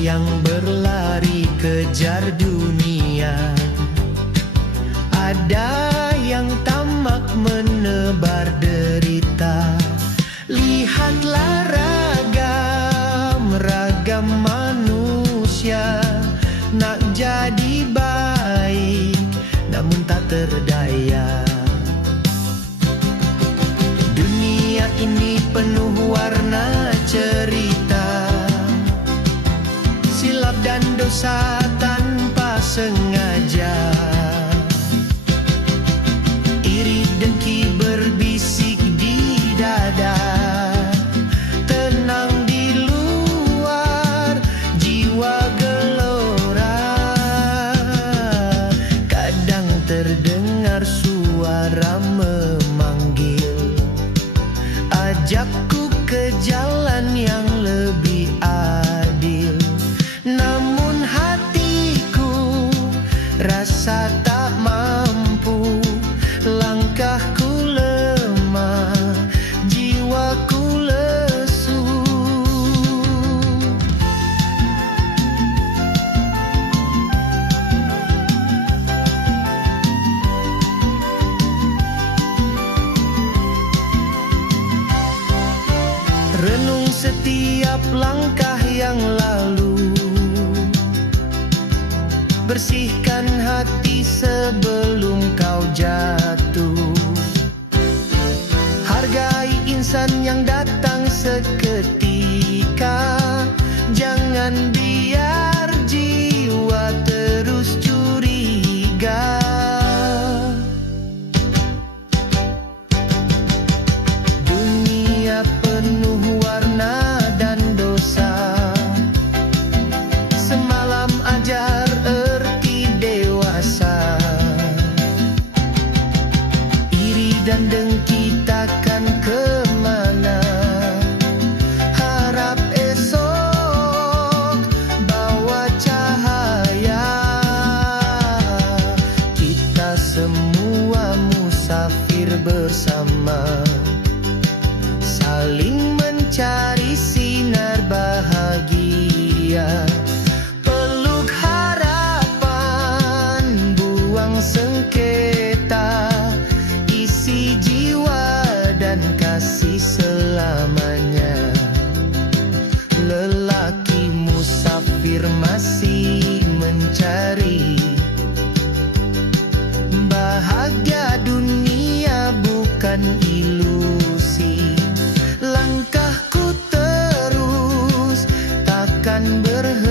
yang berlari kejar dunia. Ada yang tamak menebar derita. Lihatlah ragam, ragam manusia. Nak jadi baik, namun tak terdaya. Dunia ini penuh warna cerita Silap dan dosa tanpa sengaja. Iri dengki rasa tak mampu Langkahku lemah, jiwaku lesu. Renung setiap langkah yang lalu Bersihkan hati sebelum kau jatuh. Hargai insan yang datang shot akan berhenti.